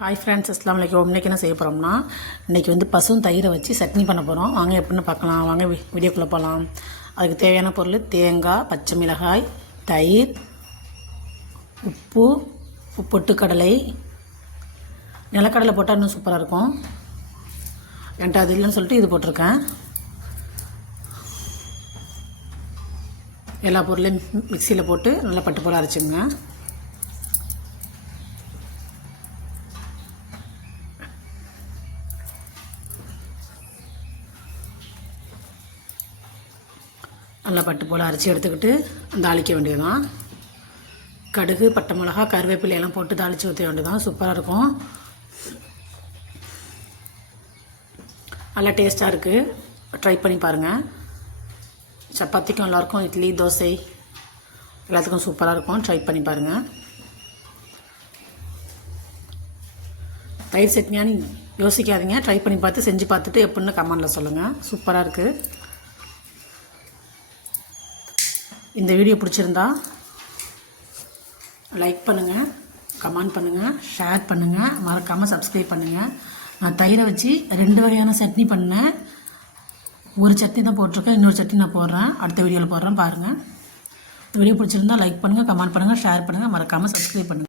Hi friends, அஸ்ஸலாமு அலைக்கும். இன்றைக்கி என்ன செய்ய போகிறோம்னா, இன்றைக்கி வந்து பசுவும் தயிரை வச்சு சட்னி பண்ண போகிறோம். வாங்க எப்படின்னு பார்க்கலாம். வாங்க வீடியோக்குள்ளே போகலாம். அதுக்கு தேவையான பொருள் தேங்காய், பச்சை மிளகாய், தயிர், உப்பு, பொட்டுக்கடலை. நிலக்கடலை போட்டால் இன்னும் சூப்பராக இருக்கும். என்கிட்ட அது இல்லைன்னு சொல்லிட்டு இது போட்டிருக்கேன். எல்லா பொருளையும் மிக்சியில் போட்டு நல்லா பட்டு போல் அரைச்சிங்க. நல்லா பட்டு போல் அரைச்சி எடுத்துக்கிட்டு தாளிக்க வேண்டியதுதான். கடுகு, பட்டை மிளகா, கருவேப்பிலை எல்லாம் போட்டு தாளித்து ஊற்ற வேண்டியதுதான். சூப்பராக இருக்கும். நல்லா டேஸ்ட்டாக இருக்குது. ட்ரை பண்ணி பாருங்கள். சப்பாத்திக்கும் நல்லாயிருக்கும், இட்லி, தோசை எல்லாத்துக்கும் சூப்பராக இருக்கும். ட்ரை பண்ணி பாருங்கள். தயிர் சட்னியான்னு யோசிக்காதீங்க. ட்ரை பண்ணி பார்த்து செஞ்சு பார்த்துட்டு எப்படின்னு கமெண்டில் சொல்லுங்கள். சூப்பராக இருக்குது. இந்த வீடியோ பிடிச்சிருந்தா லைக் பண்ணுங்கள், கமெண்ட் பண்ணுங்கள், ஷேர் பண்ணுங்கள், மறக்காமல் சப்ஸ்கிரைப் பண்ணுங்கள். நான் தயிரை வச்சு 2 வகையான சட்னி பண்ணேன். ஒரு சட்னி தான் போட்டிருக்கேன், இன்னொரு சட்னி நான் போடுறேன். அடுத்த வீடியோவில் போடுறேன், பாருங்கள். இந்த வீடியோ பிடிச்சிருந்தா லைக் பண்ணுங்கள், கமெண்ட் பண்ணுங்கள், ஷேர் பண்ணுங்கள், மறக்காமல் சப்ஸ்கிரைப் பண்ணுங்கள்.